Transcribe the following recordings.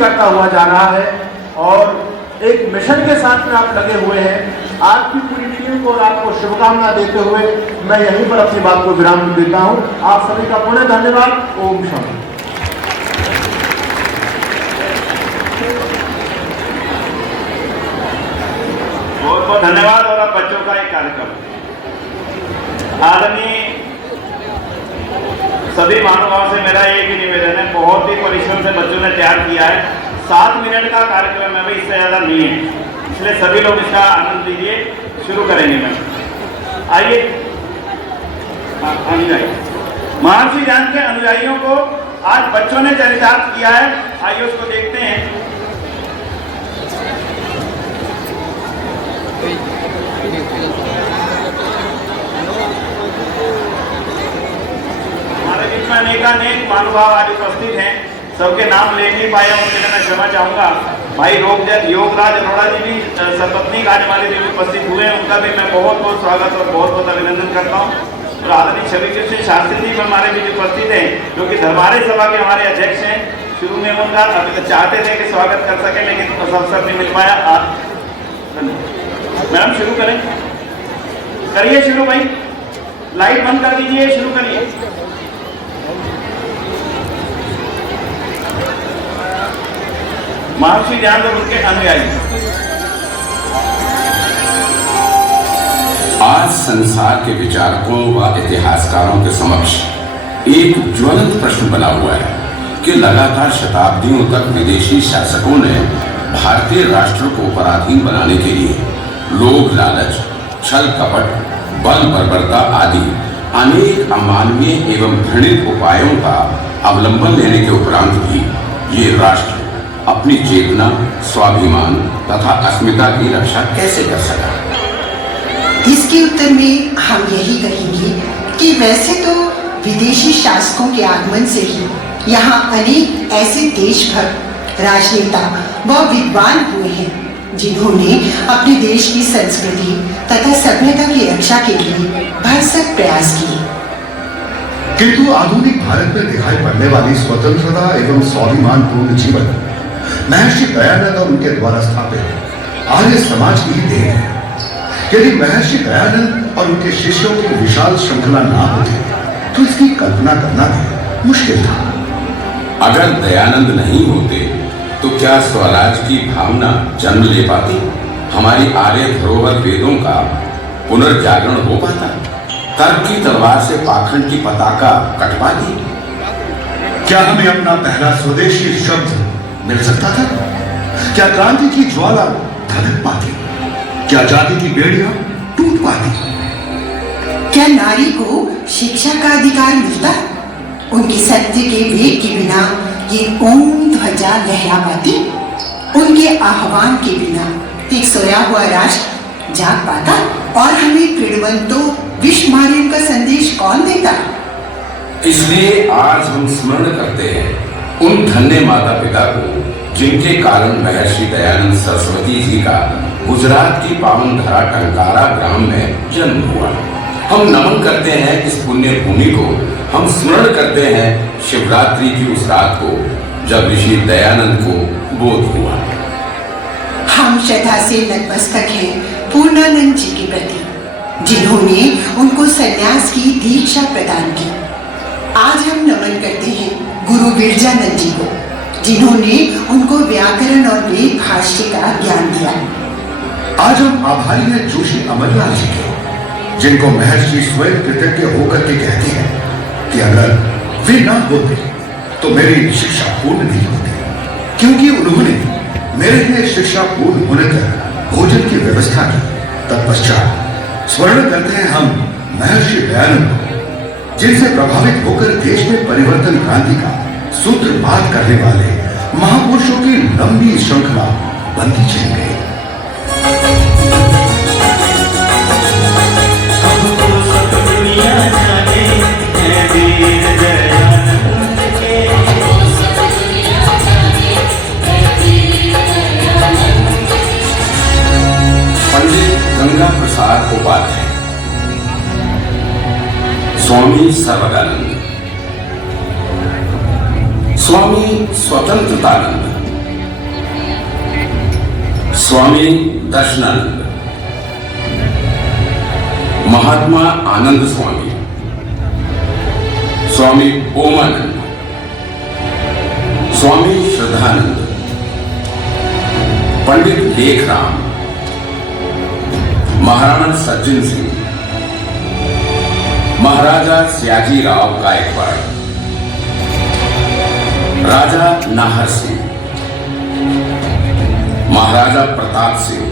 करता हुआ जा रहा है और एक मिशन के साथ में आप लगे हुए हैं। आपकी पूरी टीम को और आपको शुभकामना देते हुए मैं यहीं पर अपनी बात को विराम देता हूं। आप सभी का पुनः धन्यवाद। ओम शांति। बहुत बहुत धन्यवाद। और अब बच्चों का एक कार्यक्रम आदरणीय सभी महानुभावों से मेरा एक ही निवेदन है, बहुत ही परिश्रम से बच्चों ने तैयार किया है। 7 मिनट का कार्यक्रम है भाई, इससे ज़्यादा नहीं है, इसलिए सभी लोग इसका आनंद लीजिए। शुरू करेंगे मैम, आइए। अनुयायी महर्षि ध्यान के अनुयायियों को आज बच्चों ने चरितार्थ किया है, आइए उसको देखते हैं। हमारे बीच में अनेकानेक महानुभाव आज उपस्थित हैं, सबके नाम ले नहीं पाया, उनके लिए मैं क्षमा चाहूंगा। भाई योगराज अरोड़ा जी भी सपत्नी कार्यवाली जी उपस्थित हुए हैं, उनका भी मैं बहुत बहुत स्वागत और बहुत बहुत अभिनंदन करता हूँ। और आदरणीय छवि कृष्ण शास्त्री जी भी हमारे बीच उपस्थित हैं, जो कि धर्मार्य सभा के हमारे अध्यक्ष हैं। शुरू में उनका अभी तो चाहते थे कि स्वागत कर सके, लेकिन उस अवसर नहीं मिल पाया। मैडम शुरू करें, करिए शुरू भाई, लाइट बंद कर दीजिए, शुरू करिए। महर्षि ध्यान और उनके अनुयायी। आज संसार के विचारकों व इतिहासकारों के समक्ष एक ज्वलंत प्रश्न बना हुआ है कि लगातार शताब्दियों तक विदेशी शासकों ने भारतीय राष्ट्र को पराधीन बनाने के लिए लोभ लालच, छल कपट, बल बर्बरता आदि अनेक अमानवीय एवं घृणित उपायों का अवलंबन लेने के उपरांत भी ये राष्ट्र अपनी चेतना, स्वाभिमान तथा अस्मिता की रक्षा कैसे कर सका? इसके उत्तर में हम यही कहेंगे कि वैसे तो विदेशी शासकों के आगमन से ही यहाँ अनेक ऐसे देशभक्त, राजनेता व विद्वान हुए हैं जिन्होंने अपने देश की संस्कृति तथा सभ्यता की रक्षा के लिए भरसक प्रयास किए। किंतु आधुनिक भारत में दिखाई पड़ने वाली स्वतंत्रता एवं स्वाभिमान पूर्ण जीवन महर्षि दयानंद और उनके द्वारा स्थापित आर्य समाज की ही देन है। यदि महर्षि दयानंद और उनके शिष्यों की विशाल श्रृंखला ना होती तो इसकी कल्पना करना भी मुश्किल था। अगर दयानंद नहीं होते तो क्या स्वराज की भावना जन्म ले पाती? हमारी आर्य धरोहर वेदों का पुनर्जागरण हो पाता? तर्क की तलवार से पाखंड की पताका कट पाती? क्या हमें अपना पहला स्वदेशी शब्द मिल सकता था? क्या क्रांति की ज्वाला धधक पाती? क्या जाति की बेड़ियां टूट पाती? क्या नारी को शिक्षा का अधिकार मिलता? उनकी सत्य के वेग के बिना ये ओम ध्वजा लहरा पाती? उनके आह्वान के बिना एक सोया हुआ राष्ट्र जाग पाता? और हमें पीड़वंतों विषमारियों का संदेश कौन देता? इसलिए आज हम स्मरण करते हैं उन धन्य माता पिता को जिनके कारण महर्षि दयानंद सरस्वती जी का गुजरात की पावन धरा टंकारा ग्राम में जन्म हुआ। हम नमन करते हैं इस पुण्य भूमि को। हम स्मरण करते हैं शिवरात्रि की उस रात को जब ऋषि दयानंद को बोध हुआ। हम श्रद्धा से नतमस्तक हैं पूर्णानंद जी के प्रति, जिन्होंने उनको संन्यास की दीक्षा प्रदान की। आज हम नमन करते हैं गुरु बिरजानंद जी को, जिन्होंने उनको व्याकरण और वेद भाष्य का ज्ञान दिया। आज हम आभारी हैं जोशी अमरलाल जी के, जिनको महर्षि स्वयं कृतज्ञ होकर के कहते हैं कि अगर वे ना होते तो मेरी शिक्षा पूर्ण नहीं होती, क्योंकि उन्होंने मेरे लिए शिक्षा पूर्ण होने तक भोजन की व्यवस्था की। तत्पश्चात स्मरण करते हैं हम महर्षि दयानंद को, जिनसे प्रभावित होकर देश में परिवर्तन क्रांति का सूत्रपात करने वाले महापुरुषों की लंबी श्रृंखला बनती चली गई। पंडित गंगा प्रसाद उपाध्याय, स्वामी सर्वदानंद, स्वामी स्वतंत्रतानंद, स्वामी दर्शनानंद, महात्मा आनंद स्वामी, स्वामी ओमानंद, स्वामी श्रद्धानंद, पंडित लेखराम, महाराणा सज्जन सिंह, महाराजा सयाजीराव गायकवाड़, राजा नाहर सिंह, महाराजा प्रताप सिंह,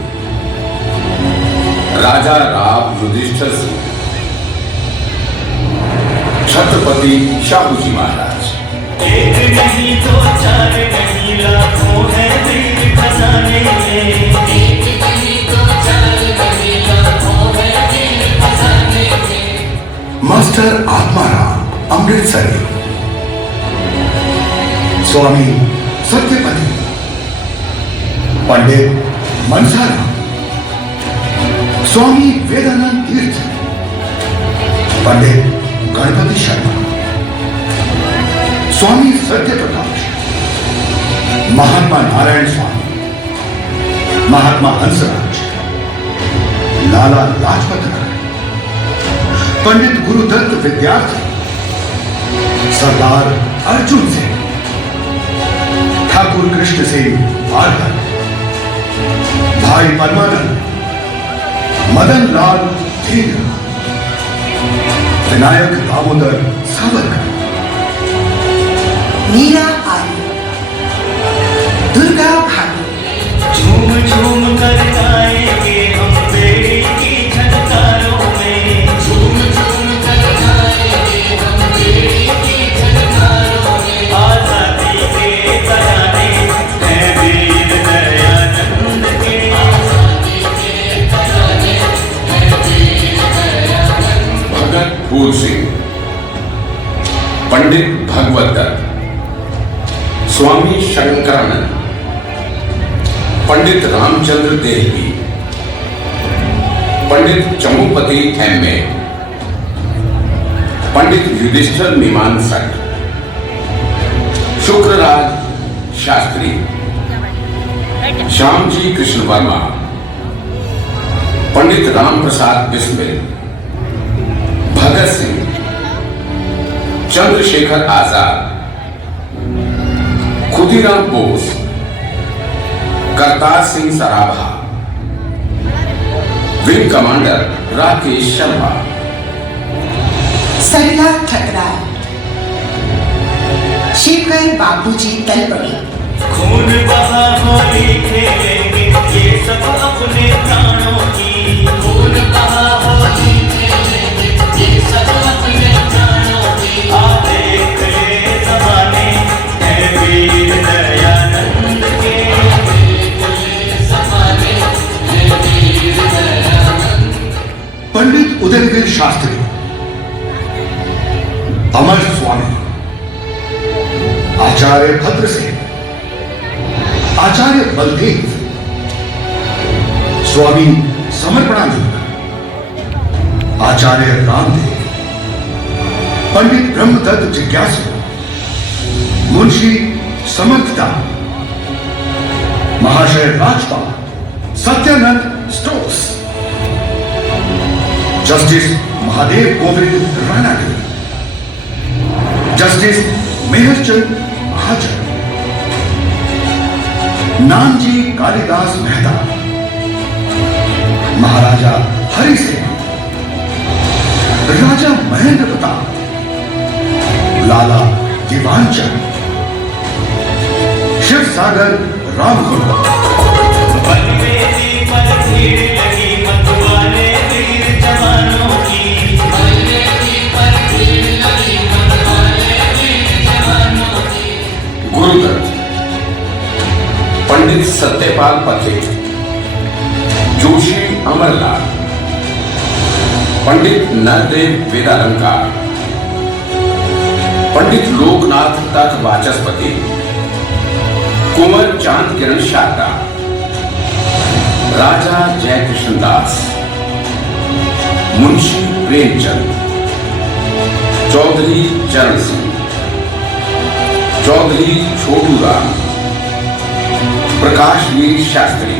राजा राव युधिष्ठिर सिंह, छत्रपति शाहू जी महाराज। एक नहीं दो चार नहीं लाखों है वीर खजाने में, एक नहीं दो चार नहीं लाखों है वीर खजाने में। मास्टर आत्माराम अमृतसरी, स्वामी सत्यपति, पंडित मनसाराम, स्वामी वेदानंद तीर्थ, पंडित गणपति शर्मा, स्वामी सत्य प्रकाश, महात्मा नारायण स्वामी, महात्मा हंसराज, लाला लाजपत राय, पंडित गुरुदत्त विद्यार्थी, सरदार अर्जुन सिंह, ठाकुर कृष्ण सिंह भार्गव, भाई परमानंद, मदन लाल धीरा, विनायक दामोदर सावरकर, मीरा आर्य, दुर्गा भानु, झूम झूम कर गाएंगे हम बेड़ी की झनकारों में, झूम झूम कर गाएंगे हम बेड़ी की झनकारों में। आजादी के तराने हैं वीर दयानंद के, आजादी के तराने हैं वीर दयानंद। भगत फूल सिंह, पंडित भगवत दत्त, स्वामी शंकरानंद, पंडित रामचंद्र देहली, पंडित चमुपति एम.ए., पंडित युधिष्ठिर मीमांसक, शुक्रराज शास्त्री, श्यामजी कृष्ण वर्मा, पंडित राम प्रसाद बिस्मिल, भगत सिंह, चंद्रशेखर आजाद, खुदीराम बोस, करतार सिंह सराभा, विंग कमांडर राकेश शर्मा, सरला ठकराल, शेखर बाबूजी तलपड़ी, खून बहा होली खेलेंगे ये सब अपने प्राणों की, खून बहा होली खेलेंगे ये सब अपने प्राणों की। आ देख ले ज़माने हैं वीर दयानंद के, देख ले ज़माने हैं वीर दयानंद। पंडित उदयवीर शास्त्री, अमर स्वामी, आचार्य भद्र सिंह, आचार्य बलदेव, स्वामी समर्पणानंद, आचार्य रामदेव, पंडित ब्रह्मदत्त जिज्ञासु, Munshi Samarthata, Mahashay Rajpal Satyanand Stokes, justice Mahadev Govind Ranade, justice Mehrchand Mahajan, Nanji Kalidas Mehta, Maharaja Hari Singh, Raja Mahendra Pratap, Lala Diwanchand, Shiv Sagar Ramguru, बलवेदी पर भीड़ लगी मतवाले वीर जवानों की, बलवेदी पर भीड़ लगी मतवाले वीर जवानों की। गुरुदत्त, पंडित सत्यपाल पथिक, जोशी अमरलाल, पंडित नरदेव वेदालंकार, पंडित लोकनाथ तक वाचस्पति, कुंवर चांद किरण शारदा, राजा जयकृष्ण दास, मुंशी प्रेमचंद, चौधरी चरण सिंह, चौधरी छोटू राम, प्रकाशवीर शास्त्री,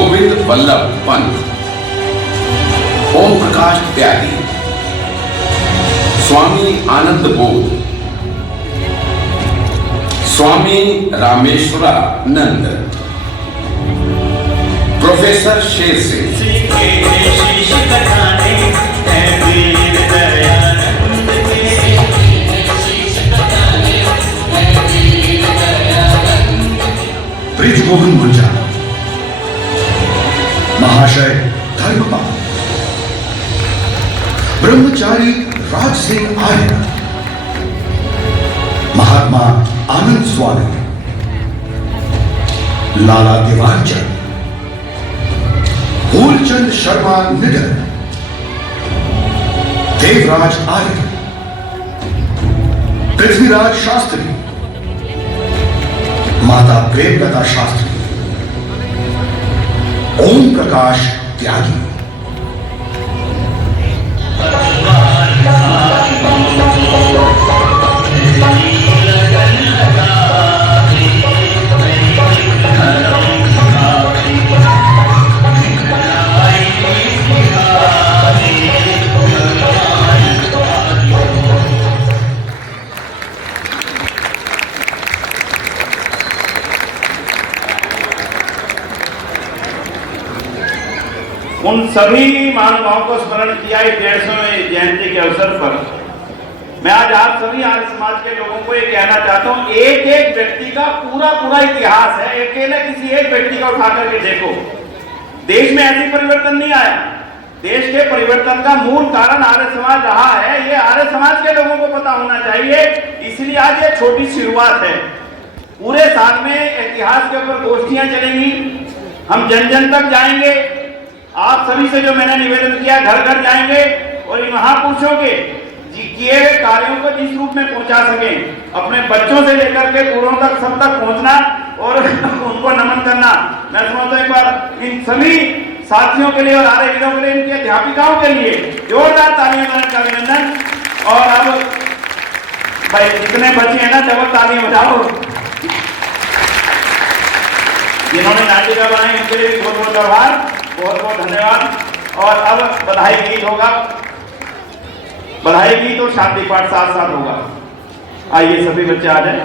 गोविंद वल्लभ पंत, ओम प्रकाश त्यागी, स्वामी आनंद बोध, स्वामी रामेश्वरानंद, प्रोफेसर शेर सिंह, शीश कटाने हैं वीर दयानंद के, शीश कटाने हैं वीर दयानंद के। ब्रिजमोहन मुंजा, महाशय धर्मपाल, ब्रह्मचारी राज सिंह आर्य, महात्मा आनंद स्वामी, लाला देवानचंद, फूलचंद शर्मा निडर, देवराज आर्य, पृथ्वीराज शास्त्री, माता प्रेमलता शास्त्री, ओम प्रकाश त्यागी। उन सभी महानुभावों को स्मरण किया इस 150वें जयंती के अवसर पर मैं आज आप सभी आर्य समाज के लोगों को ये कहना चाहता हूं, एक एक व्यक्ति का पूरा इतिहास है। अकेले किसी एक व्यक्ति का उठा करके देखो, देश में ऐसी परिवर्तन नहीं आया। देश के परिवर्तन का मूल कारण आर्य समाज रहा है। ये आर्य समाज के लोगों को पता होना चाहिए। इसलिए आज ये छोटी शुरुआत है। पूरे साल में इतिहास के ऊपर गोष्ठियां चलेंगी, हम जन जन तक जाएंगे। आप सभी से जो मैंने निवेदन किया, घर घर जाएंगे और इन महापुरुषों के किए हुए कार्यों को जिस रूप में पहुंचा सकें, अपने बच्चों से लेकर के बूढ़ों तक सब तक पहुंचना और उनको नमन करना। मैं समझता हूं एक बार इन सभी साथियों के लिए और आर्य वीरों के लिए, इनकी अध्यापिकाओं के लिए जोरदार तालियां बजाने का अभिनंदन। और अब भाई जितने बच्चे हैं ना, जब तालियां बजाओ। जिन्होंने नाटिका बनाई उनके लिए भी बहुत बहुत आभार, बहुत बहुत धन्यवाद। और अब बधाई गीत होगा, बधाई गीत और शांति पाठ साथ साथ होगा। आइए सभी बच्चे आ जाए।